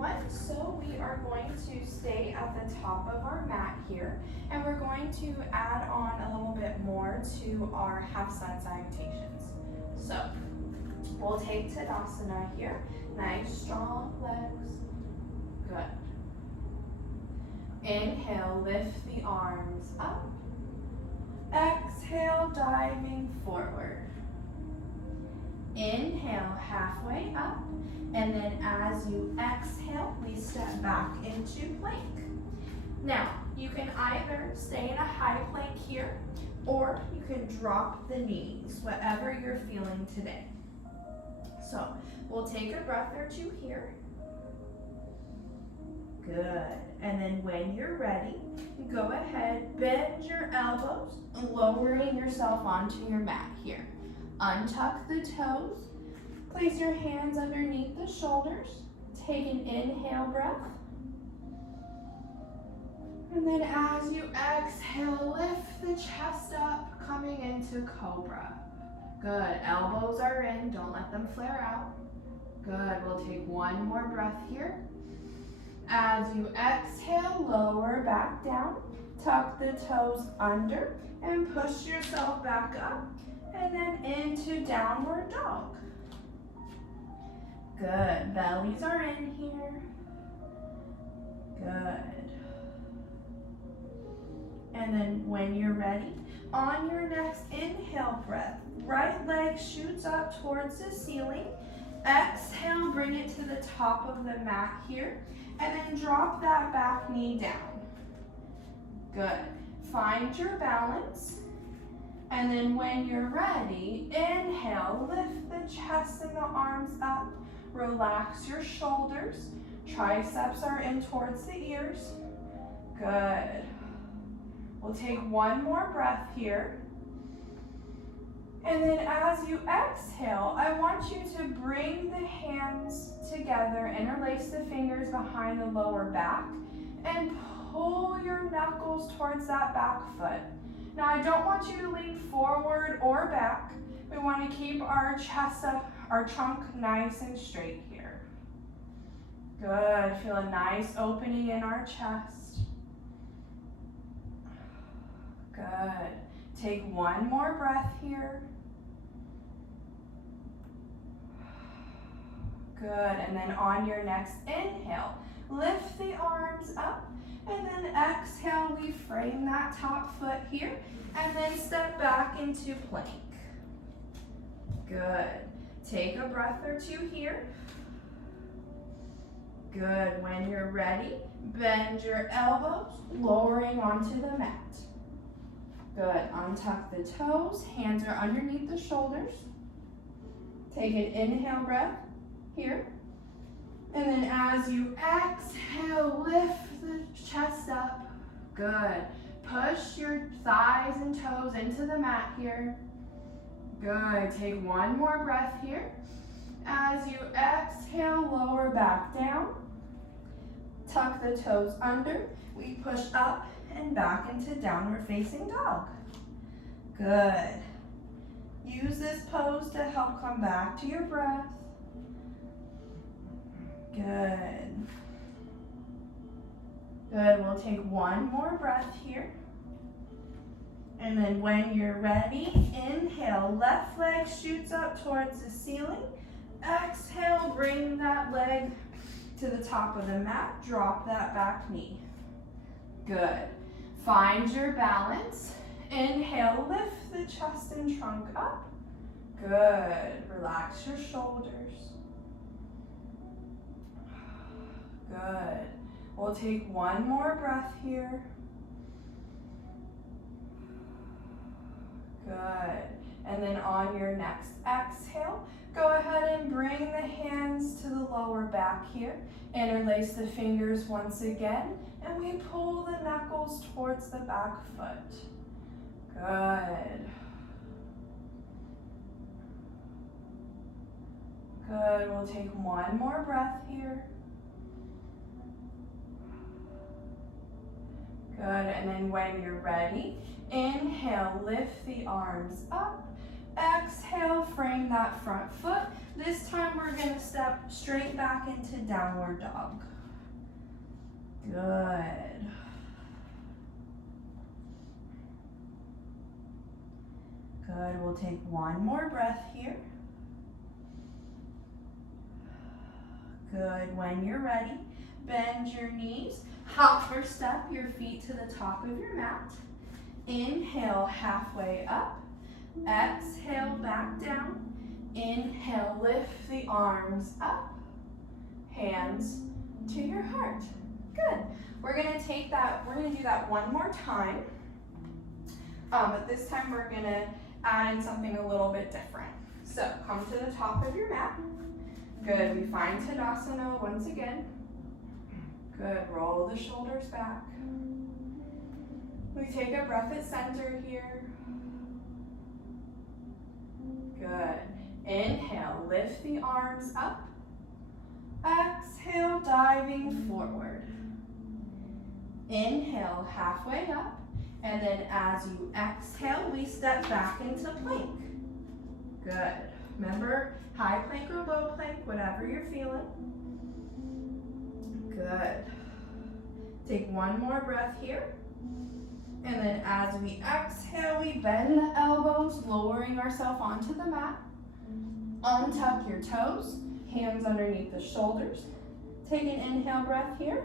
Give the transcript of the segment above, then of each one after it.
everyone. So we are going to stay at the top of our mat here, and we're going to add on a little bit more to our half sun salutations. So we'll take Tadasana here. Nice strong legs. Good. Inhale, lift the arms up. Exhale, diving forward. Inhale, halfway up. And then as you exhale, we step back into plank. Now, you can either stay in a high plank here, or you can drop the knees, whatever you're feeling today. So, we'll take a breath or two here. Good. And then when you're ready, go ahead, bend your elbows, lowering yourself onto your mat here. Untuck the toes. Place your hands underneath the shoulders. Take an inhale breath. And then as you exhale, lift the chest up, coming into Cobra. Good. Elbows are in. Don't let them flare out. Good. We'll take one more breath here. As you exhale, lower back down. Tuck the toes under and push yourself back up. And then into downward dog. Good. Bellies are in here. Good. And then when you're ready, on your next inhale breath, right leg shoots up towards the ceiling. Exhale, bring it to the top of the mat here. And then drop that back knee down. Good. Find your balance. And then when you're ready, inhale, lift the chest and the arms up. Relax your shoulders. Triceps are in towards the ears. Good. We'll take one more breath here. And then as you exhale, I want you to bring the hands together, interlace the fingers behind the lower back, and pull your knuckles towards that back foot. Now, I don't want you to lean forward or back. We want to keep our chest up, our trunk nice and straight here. Good. Feel a nice opening in our chest. Good. Take one more breath here. Good. And then on your next inhale, lift the arms up. And then exhale, we frame that top foot here. And then step back into plank. Good. Take a breath or two here. Good. When you're ready, bend your elbows, lowering onto the mat. Good. Untuck the toes. Hands are underneath the shoulders. Take an inhale breath here. And then as you exhale, lift the chest up. Good. Push your thighs and toes into the mat here. Good. Take one more breath here. As you exhale, lower back down. Tuck the toes under. We push up and back into downward facing dog. Good. Use this pose to help come back to your breath. Good. Good. We'll take one more breath here. And then when you're ready, inhale, left leg shoots up towards the ceiling. Exhale, bring that leg to the top of the mat. Drop that back knee. Good. Find your balance. Inhale, lift the chest and trunk up. Good. Relax your shoulders. Good. We'll take one more breath here. Good. And then on your next exhale, go ahead and bring the hands to the lower back here. Interlace the fingers once again, and we pull the knuckles towards the back foot. Good. Good. We'll take one more breath here. Good. And then when you're ready, inhale, lift the arms up. Exhale, frame that front foot. This time we're gonna step straight back into downward dog. Good. Good, we'll take one more breath here. Good, when you're ready, bend your knees, hop or step your feet to the top of your mat. Inhale, halfway up. Exhale, back down. Inhale, lift the arms up. Hands to your heart. Good. We're gonna do that one more time. But this time we're gonna add in something a little bit different. So come to the top of your mat. Good, we find Tadasana once again. Good, roll the shoulders back. We take a breath at center here. Good. Inhale, lift the arms up. Exhale, diving forward. Inhale, halfway up. And then as you exhale, we step back into plank. Good. Remember, high plank or low plank, whatever you're feeling. Good. Take one more breath here. And then as we exhale, we bend the elbows, lowering ourselves onto the mat. Untuck your toes, hands underneath the shoulders. Take an inhale breath here.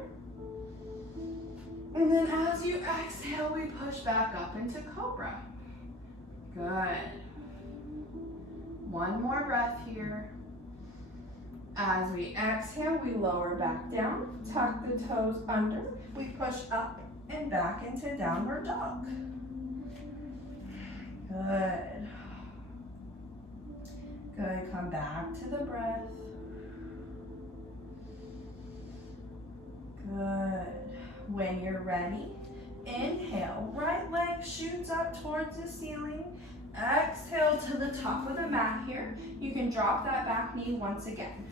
And then as you exhale, we push back up into Cobra. Good. One more breath here. As we exhale, we lower back down, tuck the toes under. We push up and back into downward dog. Good. Good, come back to the breath. Good. When you're ready, inhale, right leg shoots up towards the ceiling. Exhale to the top of the mat here. You can drop that back knee once again.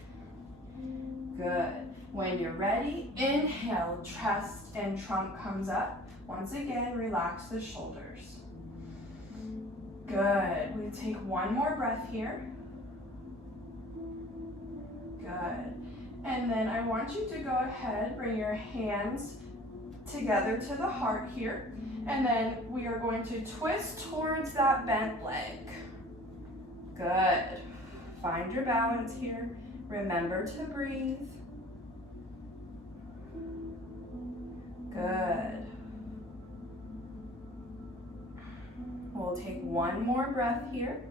Good. When you're ready, inhale, chest and trunk comes up. Once again, relax the shoulders. Good. We take one more breath here. Good. And then I want you to go ahead, bring your hands together to the heart here. And then we are going to twist towards that bent leg. Good. Find your balance here. Remember to breathe. Good. We'll take one more breath here.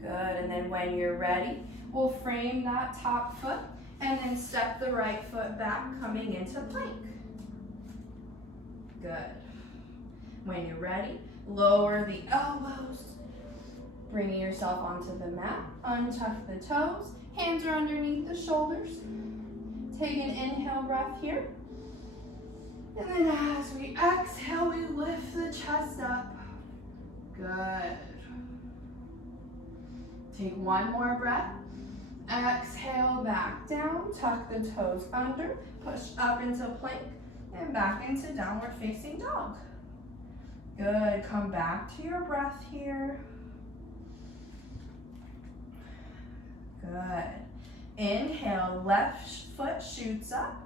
Good, and then when you're ready, we'll frame that top foot and then step the right foot back, coming into plank. Good. When you're ready, lower the elbows, bringing yourself onto the mat, untuck the toes, hands are underneath the shoulders. Take an inhale breath here. And then as we exhale, we lift the chest up. Good. Take one more breath. Exhale, back down, tuck the toes under, push up into plank, and back into downward facing dog. Good, come back to your breath here. Good. Inhale, left foot shoots up.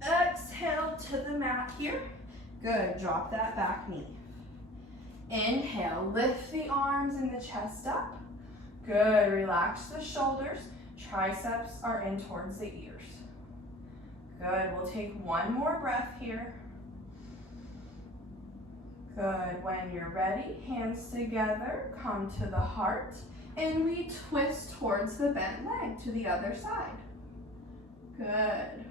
Exhale to the mat here. Good, drop that back knee. Inhale, lift the arms and the chest up. Good, relax the shoulders. Triceps are in towards the ears. Good, we'll take one more breath here. Good, when you're ready, hands together, come to the heart, and we twist towards the bent leg to the other side. Good.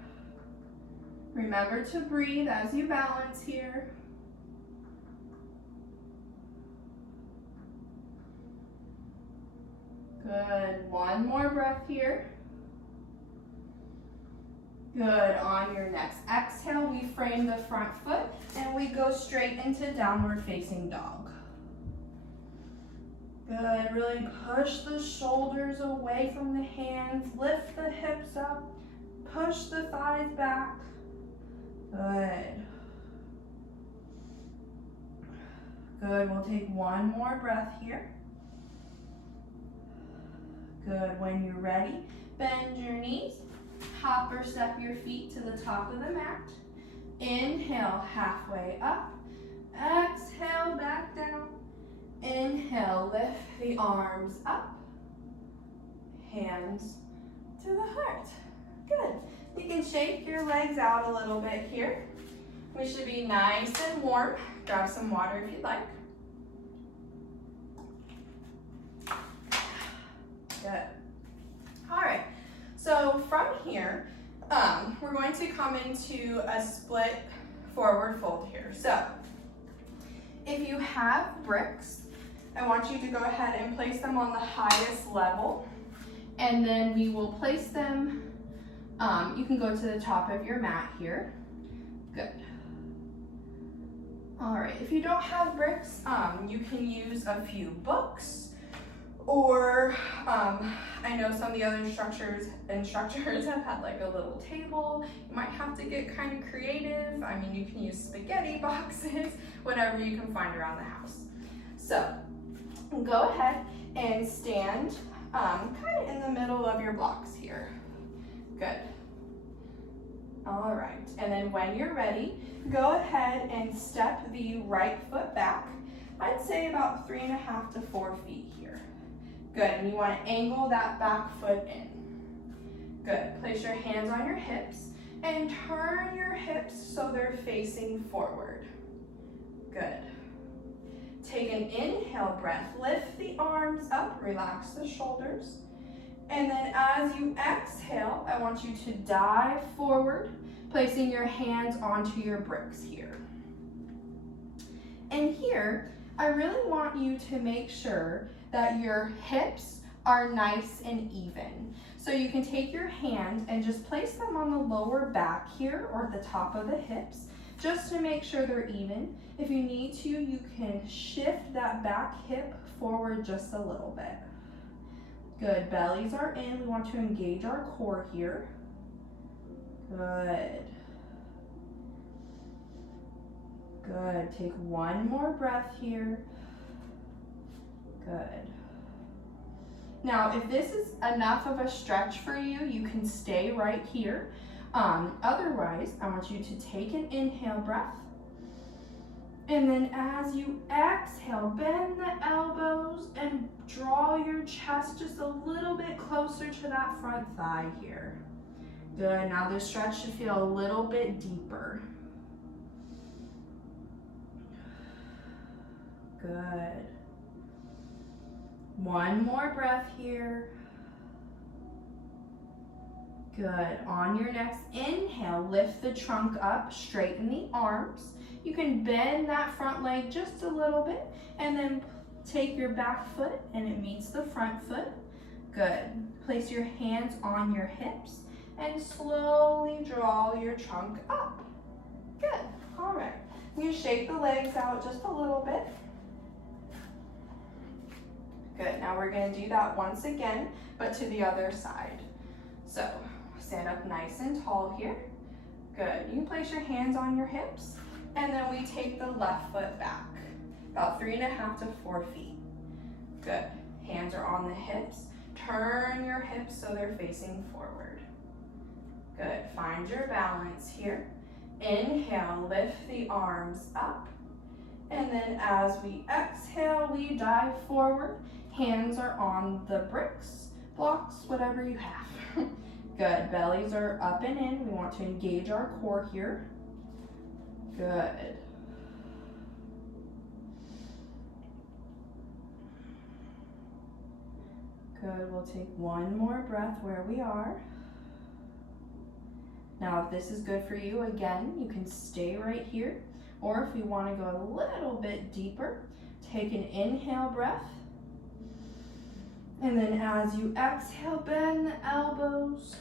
Remember to breathe as you balance here. Good, one more breath here. Good, on your next exhale, we frame the front foot and we go straight into downward facing dog. Good, really push the shoulders away from the hands, lift the hips up, push the thighs back. Good. Good, we'll take one more breath here. Good, when you're ready, bend your knees, hop or step your feet to the top of the mat. Inhale, halfway up. Exhale, back down. Inhale, lift the arms up. Hands to the heart. Good. You can shake your legs out a little bit here. We should be nice and warm. Grab some water if you'd like. Good. All right. So from here, we're going to come into a split forward fold here. So if you have bricks, I want you to go ahead and place them on the highest level. And then we will place them, you can go to the top of your mat here. Good. All right, if you don't have bricks, you can use a few books, or I know some of the other instructors have had like a little table. You might have to get kind of creative. I mean, you can use spaghetti boxes, whatever you can find around the house. So go ahead and stand kind of in the middle of your blocks here. Good. All right, and then when you're ready, go ahead and step the right foot back. I'd say about 3.5 to 4 feet here. Good, and you want to angle that back foot in. Good, place your hands on your hips and turn your hips so they're facing forward. Good. Take an inhale breath, lift the arms up, relax the shoulders. And then as you exhale, I want you to dive forward, placing your hands onto your bricks here. And here, I really want you to make sure that your hips are nice and even. So you can take your hands and just place them on the lower back here or the top of the hips, just to make sure they're even. If you need to, you can shift that back hip forward just a little bit. Good, bellies are in. We want to engage our core here. Good. Good, take one more breath here. Good. Now, if this is enough of a stretch for you, you can stay right here. Otherwise, I want you to take an inhale breath. And then as you exhale, bend the elbows and draw your chest just a little bit closer to that front thigh here. Good, now the stretch should feel a little bit deeper. Good. One more breath here. Good. On your next inhale, lift the trunk up, straighten the arms. You can bend that front leg just a little bit and then take your back foot and it meets the front foot. Good. Place your hands on your hips and slowly draw your trunk up. Good. All right. You shake the legs out just a little bit. Good. Now we're going to do that once again, but to the other side. So stand up nice and tall here. Good. You can place your hands on your hips, and then we take the left foot back, about 3.5 to 4 feet. Good. Hands are on the hips. Turn your hips so they're facing forward. Good. Find your balance here. Inhale, lift the arms up. And then as we exhale, we dive forward. Hands are on the bricks, blocks, whatever you have. Good. Bellies are up and in. We want to engage our core here. Good. Good. We'll take one more breath where we are. Now, if this is good for you, again, you can stay right here. Or if you want to go a little bit deeper, take an inhale breath. And then as you exhale, bend the elbows.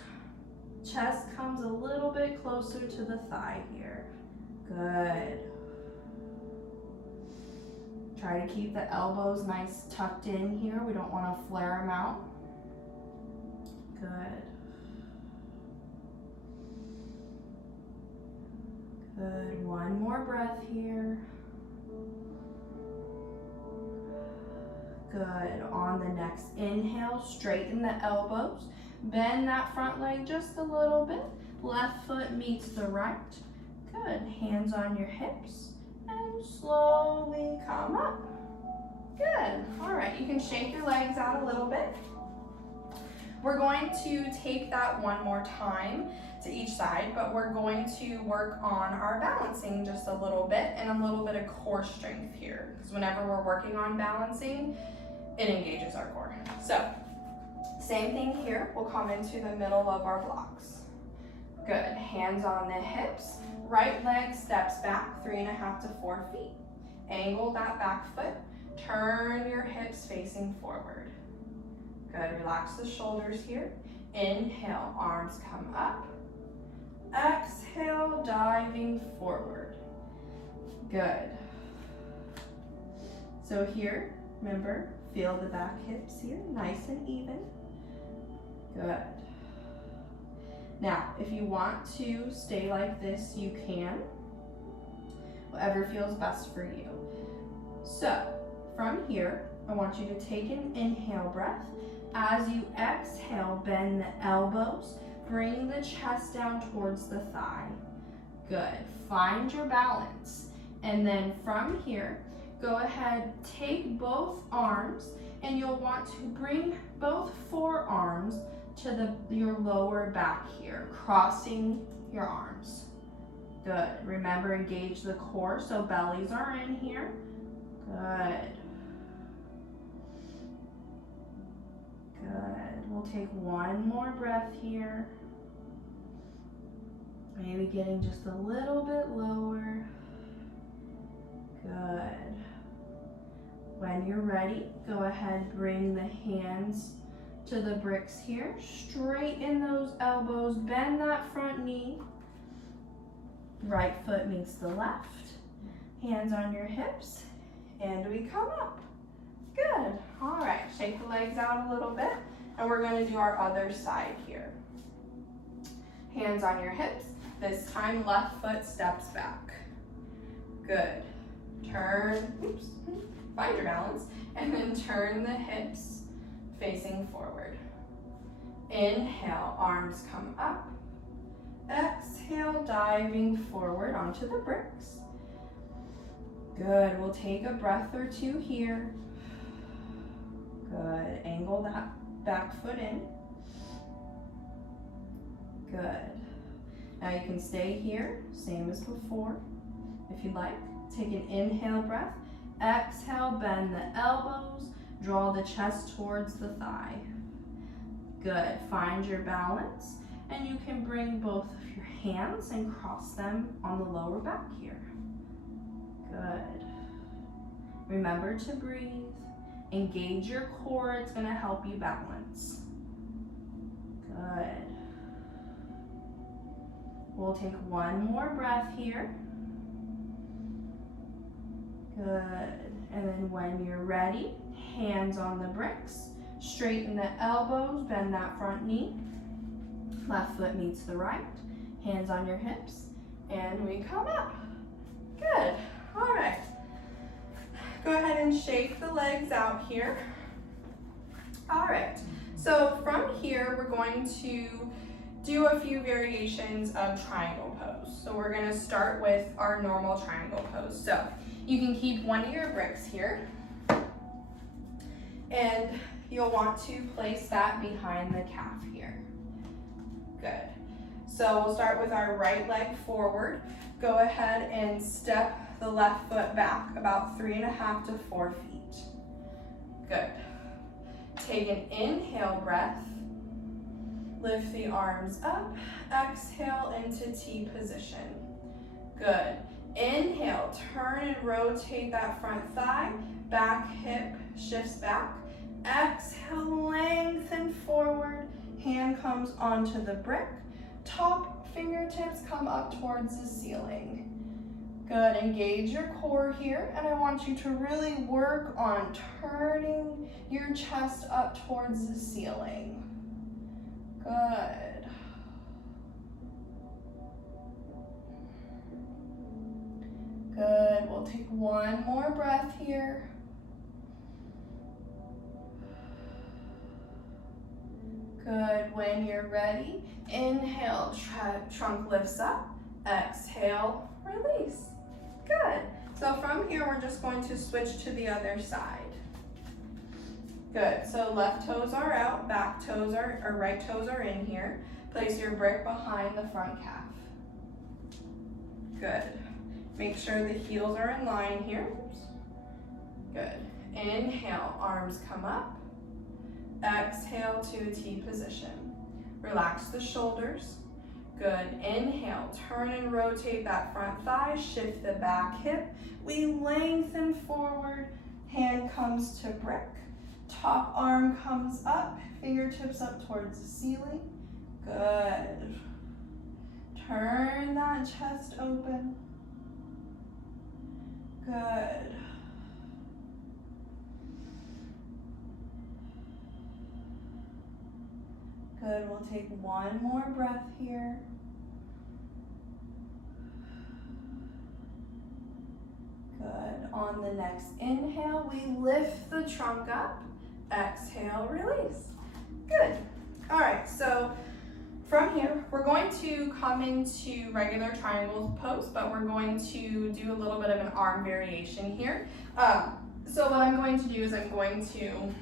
Chest comes a little bit closer to the thigh here. Good. Try to keep the elbows nice tucked in here. We don't want to flare them out. Good. Good. One more breath here. Good. On the next inhale, straighten the elbows. Bend that front leg just a little bit. Left foot meets the right. Good. Hands on your hips and slowly come up. Good. All right, you can shake your legs out a little bit. We're going to take that one more time to each side, but we're going to work on our balancing just a little bit and a little bit of core strength here, because whenever we're working on balancing, it engages our core. So, same thing here, we'll come into the middle of our blocks. Good, hands on the hips, right leg steps back 3.5 to 4 feet. Angle that back foot, turn your hips facing forward. Good, relax the shoulders here. Inhale, arms come up. Exhale, diving forward. Good. So here, remember, feel the back hips here, nice and even. Good. Now, if you want to stay like this, you can. Whatever feels best for you. So, from here, I want you to take an inhale breath. As you exhale, bend the elbows, bring the chest down towards the thigh. Good. Find your balance. And then from here, go ahead, take both arms, and you'll want to bring both forearms to your lower back here, crossing your arms. Good. Remember, engage the core so bellies are in here. Good. Good. We'll take one more breath here. Maybe getting just a little bit lower. Good. When you're ready, go ahead, bring the hands to the bricks here. Straighten those elbows, bend that front knee. Right foot meets the left. Hands on your hips, and we come up. Good. All right, shake the legs out a little bit, and we're going to do our other side here. Hands on your hips. This time, left foot steps back. Good. Turn, find your balance, and then turn the hips facing forward. Inhale, arms come up. Exhale, diving forward onto the bricks. Good. We'll take a breath or two here. Good. Angle that back foot in. Good. Now you can stay here, same as before, if you'd like. Take an inhale breath. Exhale, bend the elbows. Draw the chest towards the thigh. Good. Find your balance, and you can bring both of your hands and cross them on the lower back here. Good. Remember to breathe. Engage your core. It's going to help you balance. Good. We'll take one more breath here. Good. And then when you're ready, hands on the bricks. Straighten the elbows, bend that front knee. Left foot meets the right. Hands on your hips. And we come up. Good. All right. Go ahead and shake the legs out here. All right. So from here, we're going to do a few variations of triangle pose. So we're going to start with our normal triangle pose. So you can keep one of your bricks here, and you'll want to place that behind the calf here. Good. So we'll start with our right leg forward. Go ahead and step the left foot back about 3.5 to 4 feet. Good. Take an inhale breath. Lift the arms up. Exhale into T position. Good. Inhale, turn and rotate that front thigh. Back hip shifts back. Exhale, lengthen forward. Hand comes onto the brick. Top fingertips come up towards the ceiling. Good, engage your core here, and I want you to really work on turning your chest up towards the ceiling. Good. Good, we'll take one more breath here. Good. When you're ready, inhale, trunk lifts up. Exhale, release. Good. So from here, we're just going to switch to the other side. Good. So left toes are out, back toes are, or right toes are in here. Place your brick behind the front calf. Good. Make sure the heels are in line here. Good. Inhale, arms come up. Exhale to a T position. Relax the shoulders. Good. Inhale, turn and rotate that front thigh, shift the back hip. We lengthen forward, hand comes to brick. Top arm comes up, fingertips up towards the ceiling. Good. Turn that chest open. Good. Good, we'll take one more breath here. Good, on the next inhale, we lift the trunk up. Exhale, release. Good. All right, so from here, we're going to come into regular triangle pose, but we're going to do a little bit of an arm variation here. So what I'm going to do is I'm going to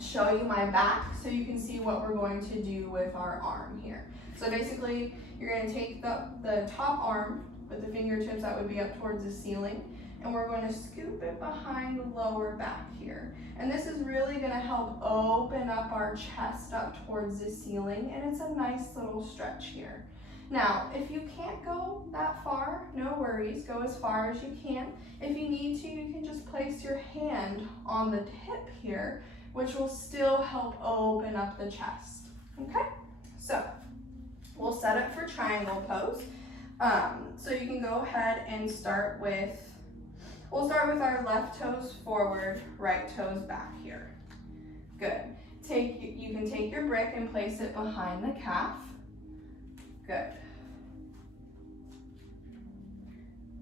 show you my back so you can see what we're going to do with our arm here. So basically, you're going to take the top arm with the fingertips that would be up towards the ceiling, and we're going to scoop it behind the lower back here. And this is really going to help open up our chest up towards the ceiling, and it's a nice little stretch here. Now, if you can't go that far, no worries, go as far as you can. If you need to, you can just place your hand on the hip here, which will still help open up the chest, okay? So, we'll set it for triangle pose. So you can go ahead and start with, we'll start with our left toes forward, right toes back here. Good. You can take your brick and place it behind the calf. Good.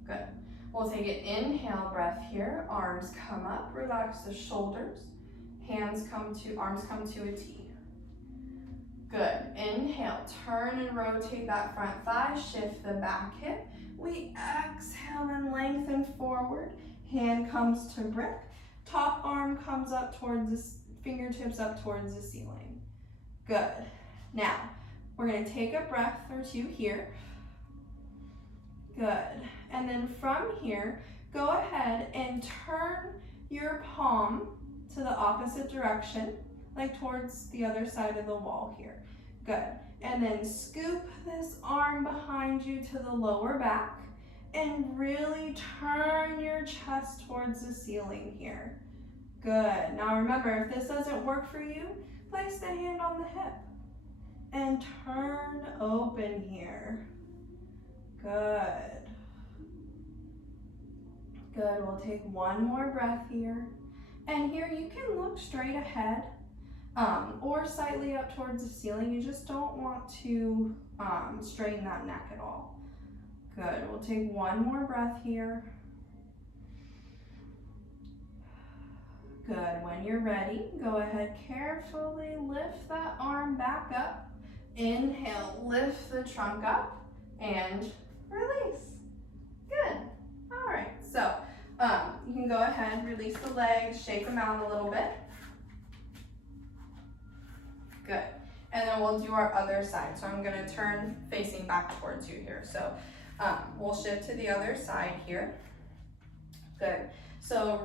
Good. We'll take an inhale breath here. Arms come up, relax the shoulders. Arms come to a T. Good. Inhale, turn and rotate that front thigh, shift the back hip. We exhale and lengthen forward. Hand comes to brick. Top arm comes up towards the fingertips up towards the ceiling. Good. Now, we're going to take a breath or two here. Good. And then from here, go ahead and turn your palm to the opposite direction, like towards the other side of the wall here. Good. And then scoop this arm behind you to the lower back and really turn your chest towards the ceiling here. Good. Now remember, if this doesn't work for you, place the hand on the hip and turn open here. Good. Good. We'll take one more breath here. And here you can look straight ahead or slightly up towards the ceiling. You just don't want to straighten that neck at all. Good. We'll take one more breath here. Good. When you're ready, go ahead, carefully lift that arm back up. Inhale, lift the trunk up and release. Good. All right. So you can go ahead, release the legs, shake them out a little bit. Good. And then we'll do our other side. So I'm going to turn facing back towards you here. So we'll shift to the other side here. Good. So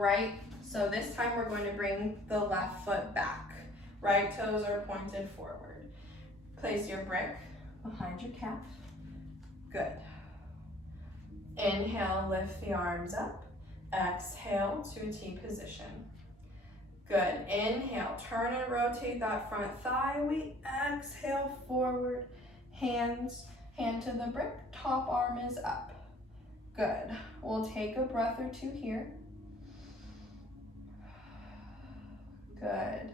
this time we're going to bring the left foot back. Right toes are pointed forward. Place your brick behind your calf. Good. Inhale, lift the arms up. Exhale to a T position. Good. Inhale, turn and rotate that front thigh. We exhale forward. Hand to the brick. Top arm is up. Good. We'll take a breath or two here. Good.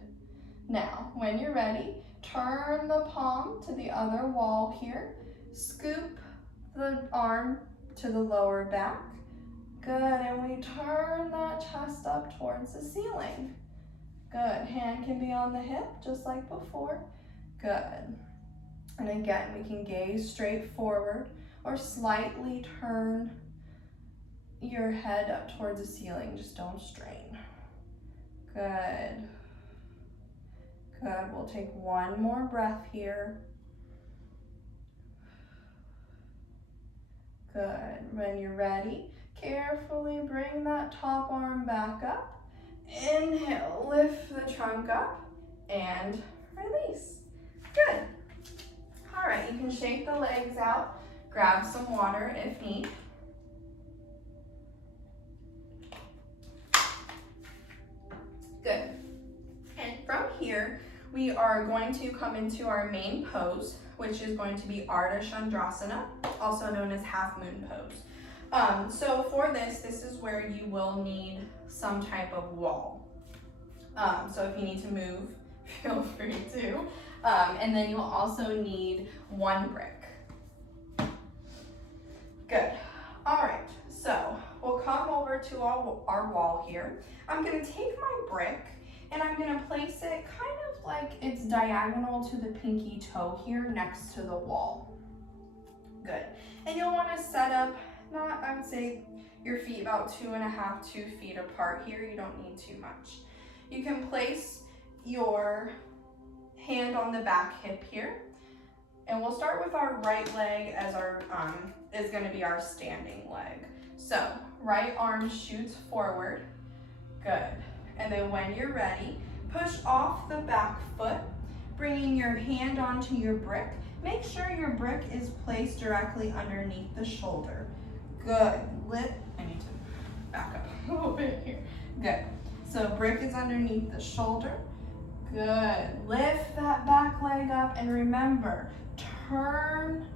Now, when you're ready, turn the palm to the other wall here. Scoop the arm to the lower back. Good, and we turn that chest up towards the ceiling. Good, hand can be on the hip, just like before. Good. And again, we can gaze straight forward or slightly turn your head up towards the ceiling. Just don't strain. Good. Good. We'll take one more breath here. Good. When you're ready, carefully bring that top arm back up. Inhale, lift the trunk up and release. Good. All right, you can shake the legs out, grab some water if need. Good. And from here, we are going to come into our main pose, which is going to be Ardha Chandrasana, also known as half moon pose. So for this is where you will need some type of wall. So if you need to move, feel free to. And then you'll also need one brick. Good. All right, so we'll come over to our wall here. I'm gonna take my brick and I'm gonna place it kind of like it's diagonal to the pinky toe here next to the wall. Good. And you'll wanna set up, I would say your feet about 2 feet apart here. You don't need too much. You can place your hand on the back hip here. And we'll start with our right leg as our, is gonna be our standing leg. So, right arm shoots forward. Good. And then when you're ready, push off the back foot, bringing your hand onto your brick. Make sure your brick is placed directly underneath the shoulder. Good. I need to back up a little bit here. Good. So brick is underneath the shoulder. Good. Lift that back leg up and remember, turn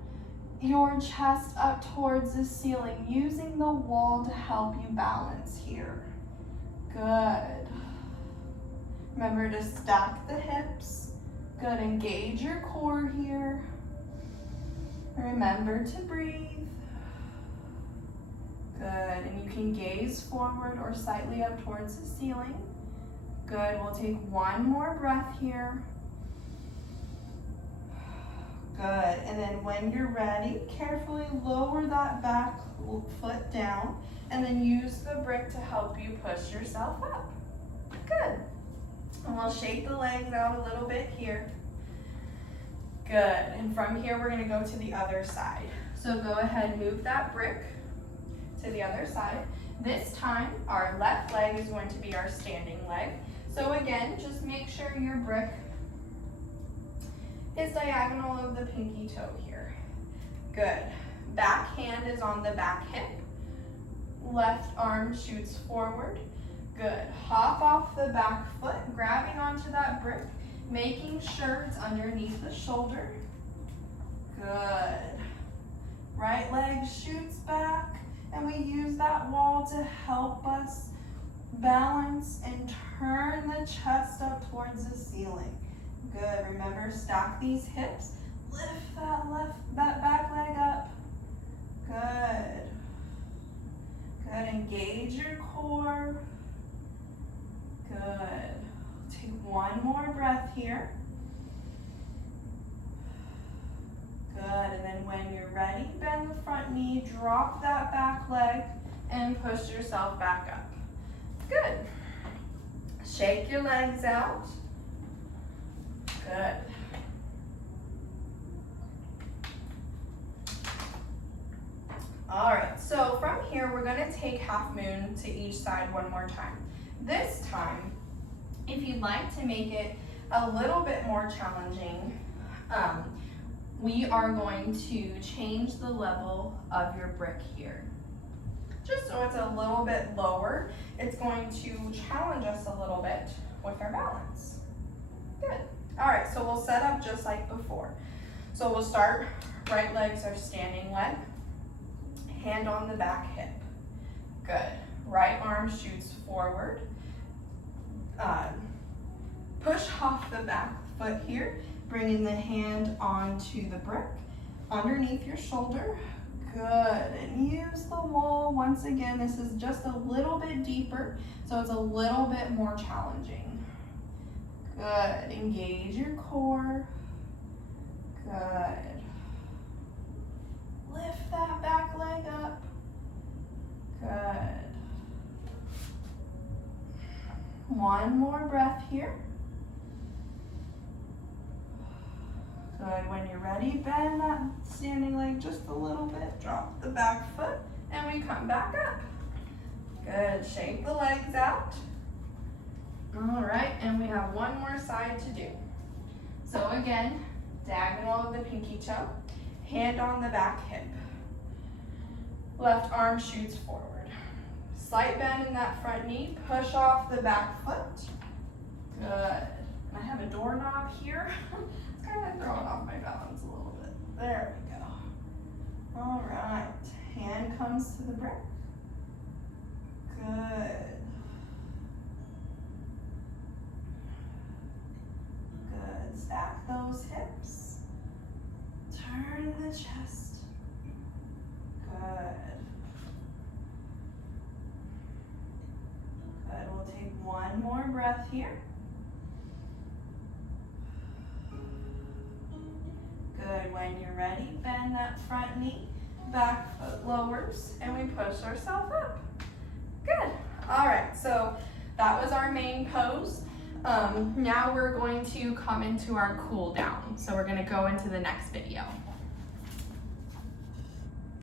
your chest up towards the ceiling, using the wall to help you balance here. Good. Remember to stack the hips. Good. Engage your core here. Remember to breathe. Good. And you can gaze forward or slightly up towards the ceiling. Good. We'll take one more breath here. Good. And then when you're ready, carefully lower that back foot down and then use the brick to help you push yourself up. Good. And we'll shake the legs out a little bit here. Good. And from here, we're going to go to the other side. So go ahead and move that brick to the other side. This time, our left leg is going to be our standing leg. So again, just make sure your brick is diagonal of the pinky toe here. Good. Back hand is on the back hip. Left arm shoots forward. Good. Hop off the back foot, grabbing onto that brick, making sure it's underneath the shoulder. Good. Right leg shoots back, and we use that wall to help us balance and turn the chest up towards the ceiling. Good. Remember, stack these hips. Lift that back leg up. Good. Good. Engage your core. Good. Take one more breath here. Good. And then when you're ready, bend the front knee, drop that back leg, and push yourself back up. Good. Shake your legs out. Good. All right, so from here, we're gonna take half moon to each side one more time. This time, if you'd like to make it a little bit more challenging, we are going to change the level of your brick here. Just so it's a little bit lower, it's going to challenge us a little bit with our balance. Good. All right, so we'll set up just like before. So we'll start, right leg's our standing leg, hand on the back hip. Good. Right arm shoots forward. Push off the back foot here, bringing the hand onto the brick, underneath your shoulder. Good. And use the wall once again. This is just a little bit deeper, so it's a little bit more challenging. Good. Engage your core. Good. Lift that back leg up. Good. One more breath here. Good. When you're ready, bend that standing leg just a little bit. Drop the back foot, and we come back up. Good. Shake the legs out. All right, and we have one more side to do. So again, diagonal of the pinky toe, hand on the back hip. Left arm shoots forward. Slight bend in that front knee, push off the back foot. Good. And I have a doorknob here. It's kind of throwing off my balance a little bit. There we go. All right, hand comes to the brick. Good. Good. Stack those hips. Turn the chest. Good. Good. We'll take one more breath here. Good. When you're ready, bend that front knee, back foot lowers, and we push ourselves up. Good. All right, so that was our main pose. Now we're going to come into our cool down. So we're going to go into the next video.